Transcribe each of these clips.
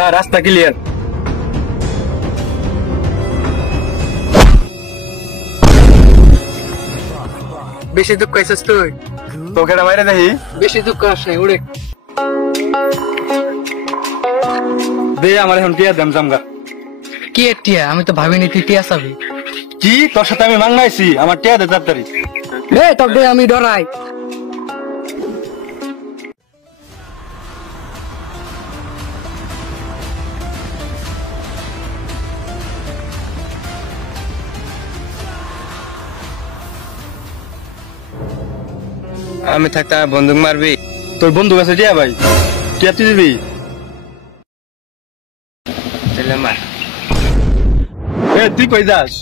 হ্যাঁ, রাস্তা ক্লিয়ার। বেশি দুঃখ আছিস তুই? তোকে বাইরে দেখি। বেশি দুঃখ আসে উড়ে। দে আমার এখন টিয়া দাম জামগা। কি টিয়া? আমি তো ভাবিনি তুই টিয়া চাবি। কি তোর সাথে আমি মাংনাইছি? আমার টিয়া দে তাড়াতাড়ি। তবে আমি ডরাই। আমি থাকতে বন্দুক মারবি? তোর বন্ধু আছে টিয়া ভাই, টিয়া তুই দিবি? চলে মার। তুই কই যাস?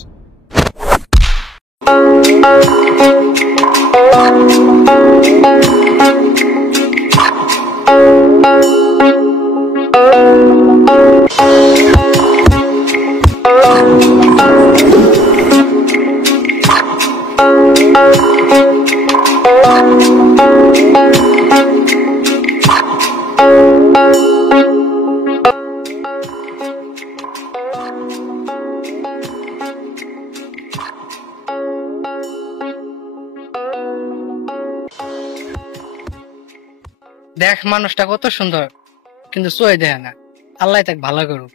দেখ মানুষটা কত সুন্দর, কিন্তু চোয় দেয় না। আল্লাহ তাকে ভালো করুক।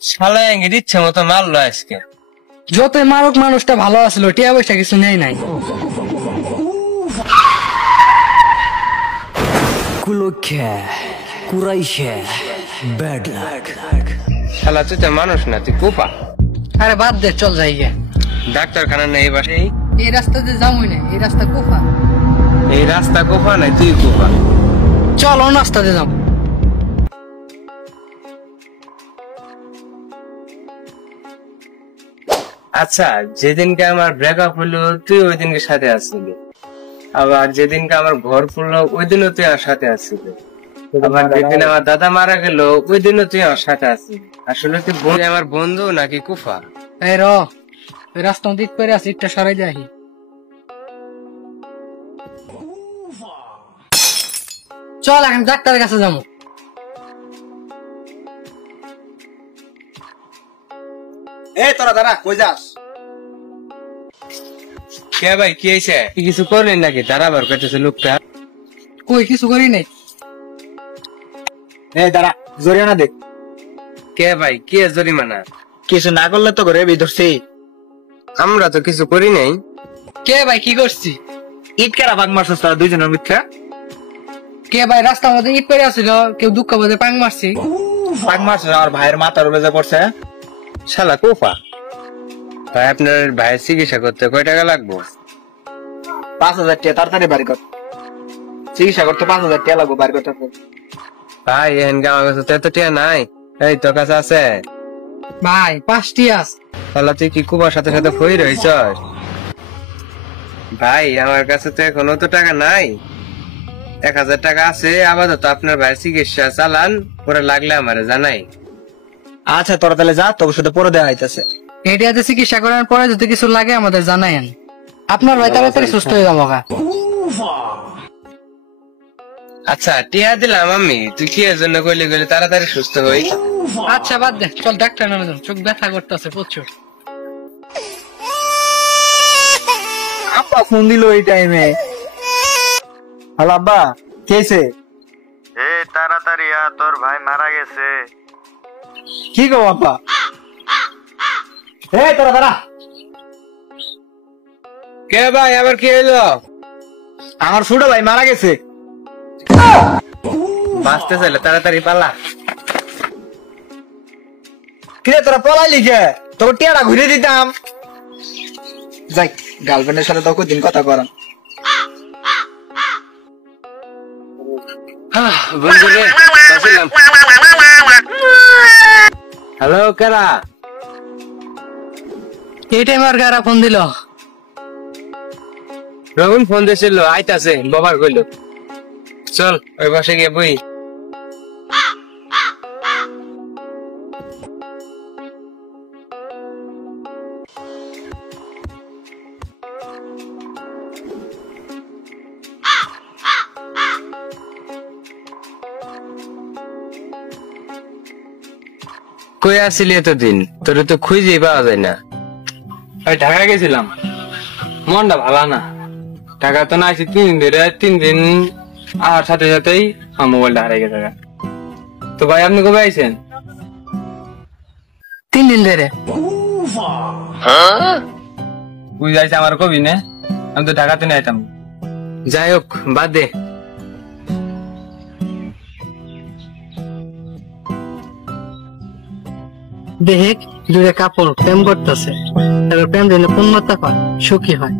শালা এঙ্গি দিচ্ছে মতো মারলো আজকে। যতই মারক মানুষটা ভালো আসলো, টিয়া পয়সা কিছু নেই নাই। শালা তুই তো মানুষ না, তুই কোপা। আরে বাদ দে, চল যাই গে। ডাক্তারখানা নেই এই পাশে। এই রাস্তাতে যাবই না, এই রাস্তা কোফা। এই রাস্তা কোপা নাই, তুই কোপা। চল অন্য রাস্তাতে যাবো। আচ্ছা, যেদিনকে আমার ব্রেকআপ হলো তুই ওই দিনকে সাথে আসছিলি, আবার যেদিনকে আমার ঘর পড়লো ওই দিনও তুই আমার সাথে আসছিলি, আবার যেদিন আমার দাদা মারা গেল ওই দিনও তুই আমার সাথে আসছিলি। আসলে তুই আমার বন্ধু নাকি কুফা? এই ওই রাস্তা দিক করে আসি, একটা সরাই যাই। চল এখন ডাক্তারের কাছে যাবো। তোরা দাঁড়া, কই যাস? কে ভাই, কি হয়েছে? কিছু করলেন নাকি? দাঁড়াবার করতেছে লোকটা। কই কিছু করি নাই। দাঁড়া, জরিমানা দেখ। কে ভাই, কে জরিমানা? কিছু না করলে তো ঘরে বিধরছি। আমরা তো কিছু করি নাই। কে ভাই কি করছি? ইট কেরা ভাগ মারছিস তারা দুইজনের মিথ্যা? কে ভাই রাস্তার মধ্যে ইট পড়ে আসছিল, কেউ দুঃখ বোধে পাং মারছি। ভাগ মারছিস আর ভাইয়ের মাথার উপরে পড়ছে। শালা কোফা। ভাই আপনার ভাইয়ের চিকিৎসা করতে কয় টাকা লাগবো? 5,000 টাকা তাড়াতাড়ি বাড়ি কর। চিকিৎসা করতে 5,000 টাকা লাগবো, বাড়ি করতে। ভাই এখানকে আমার কাছে তো এত টাকা নাই। এই তোর কাছে আছে? ভাই 5টি আছে। শালা তুই কি কুবার সাথে সাথে ফই রইছস? ভাই আমার কাছে তো এখন তো টাকা নাই। 1,000 টাকা আছে, আপাতত আপনার ভাইয়ের চিকিৎসা চালান, পরে লাগলে আমারে জানাই। আচ্ছা তোরা তাহলে যা, তোর সাথে পরে দেওয়া হইতেছে। এটিয়াতে চিকিৎসা করার পরে যদি কিছু লাগে আমাদের জানাইন। আপনার ভাই তাড়াতাড়ি সুস্থ হয়ে যাবো। আচ্ছা টিয়া দিলাম আমি, তুই কি এর জন্য কইলি গেলে তাড়াতাড়ি সুস্থ হই? আচ্ছা বাদ দে, চল ডাক্তার নামে যান, চোখ ব্যথা করতেছে প্রচুর। আব্বা ফোন দিল এই টাইমে। হ্যালো আব্বা, কে হইছে? তাড়াতাড়ি আ, তোর ভাই মারা গেছে। কি গো আব্বা? তোরা দাঁড়া। কে ভাই, আবার কি হইলো? আমার ছোট ভাই মারা গেছে। বাঁচতে চাইলে তাড়াতাড়ি পালা। কিরে তোরা পলাই লিখে তোর টিয়াটা ঘুরে দিতাম। যাই, গার্লফ্রেন্ডের সাথে তো দিন কথা করাম। হ্যালো কেরা? এই টাইম আর কারা ফোন দিল? রবিন ফোন দিয়েছিল, আইতাছে বাবার কইলো। চল ওই পাশে গিয়ে বই। কই আসিলি এতদিন? তোর তো খুঁজেই পাওয়া যায় না। ভাই ঢাকা গেছিলাম, মনটা ভালো না। ঢাকা তো না আসি 3 দিন ধরে, 3 দিন আর সাথে সাথেই আমার মোবাইলটা হারিয়ে গেছে। তো ভাই আপনি কবে আইছেন? 3 দিন ধরে। তুই যাইছে আমার কবি না, আমি তো ঢাকাতে নিয়ে আইতাম। যাই হোক বাদ দে। দেখ দূরে কাপড় প্রেম করতেছে, এবার প্রেম যেন পূর্ণতা পায়, সুখী হয়।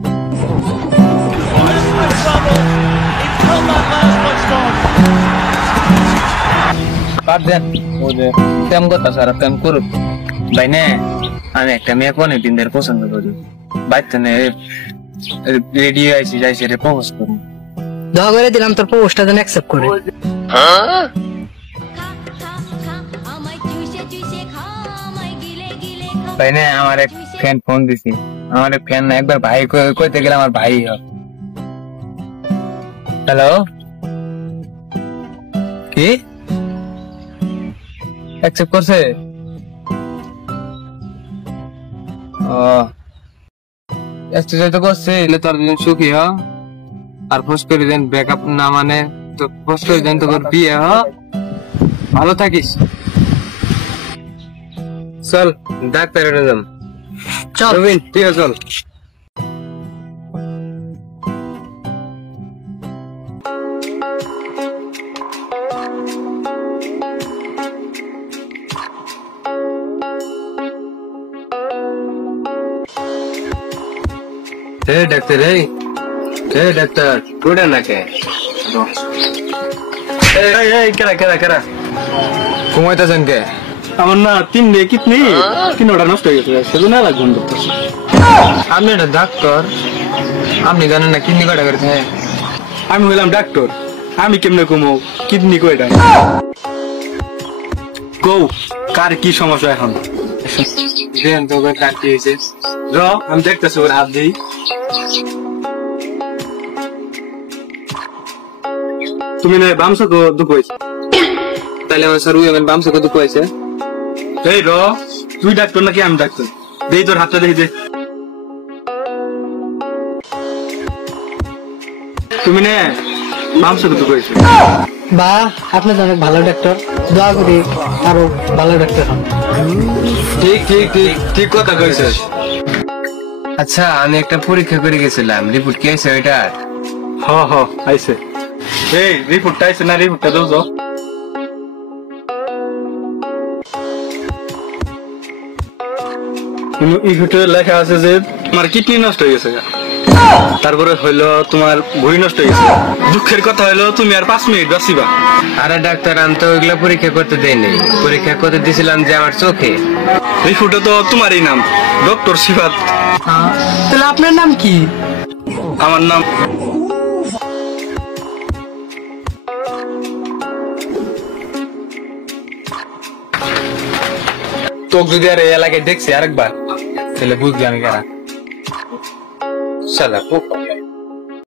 বাদ দেন, ও যে প্রেম কথা সারা প্রেম করুক। ভাই নে, আমি একটা মেয়ে অনেকদিন ধরে পছন্দ করি। বাড়িতে রেডি আইসি, যাইছি রে প্রপোজ করুন। দোয়া করে দিলাম তোর পোস্টটা যেন অ্যাকসেপ্ট করে। ভাই নে, আমার এক ফ্যান ফোন দিছি, আমার এক ফ্যান না, একবার ভাই কইতে গেলে আমার ভাই হবে। হ্যালো, কি অ্যাকসেপ্ট করছে? ও তো করছে, এলে তোর দুজন সুখী হ। আর পোস্ট করে দেন ব্রেকআপ না মানে, তো পোস্ট করে দেন তোর বিয়ে হ। ভালো থাকিস। চল ডাক্তারের যাম। চল রবিন তুই চল। ডাক্তার, এই ডাক্তার কোটা নাকে কেরা ঘুমাইতেছেন কে? আমার না 3 ডে কিডনি 3টা নষ্ট হয়ে গেছে, সেজন্য লাগবে করতেছি। আপনি একটা ডাক্তার, আপনি জানেন না কিডনি কয়টা করে থাকে? আমি হইলাম ডাক্তার, আমি কেমনে কমো কিডনি কয়টা? কও কার কি সমস্যা এখন? দেন তো ডাক্তার হয়েছে। র আমি দেখতেছি, ওর হাত দিই। তুমি না বামসা তো দুঃখ হয়েছে? তাহলে আমার স্যার উইমেন বাম চোখে দুঃখ হয়েছে। এই র, তুই ডাক্তার নাকি আমি ডাক্তার? দেই তোর হাতটা, দেখি দে। তুমি না বামসা তো দুঃখ হয়েছে? বা আপনি তো অনেক ভালো ডাক্তার, দোয়া করি আরো ভালো ডাক্তার হন। ঠিক ঠিক ঠিক ঠিক কথা কইছিস। আচ্ছা আমি একটা পরীক্ষা করে গেছিলাম, রিপোর্ট কি আছে ওইটা? হ হ আইছে। এই রিপোর্টটা আইছে না? রিপোর্টটা দাও তো। এই ভিতরে লেখা আছে যে তোমার কিডনি নষ্ট হয়ে গেছে, তারপরে হইলো তোমার ভুঁড়ি নষ্ট হয়ে গেছে। দুঃখের কথা হইলো তুমি আর 5 মিনিট বাঁচিবা। আরে ডাক্তার আমি তো ওইগুলা পরীক্ষা করতে দেয়নি, পরীক্ষা করতে দিয়েছিলাম যে আমার চোখে। রিপোর্টে তো তোমারই নাম, ডক্টর সিফাত। তাহলে আপনার নাম কি? আমার নাম তোকে যদি আর এই এলাকায় দেখছি আরেকবার, তাহলে বুঝলি আমি কারা। সাদা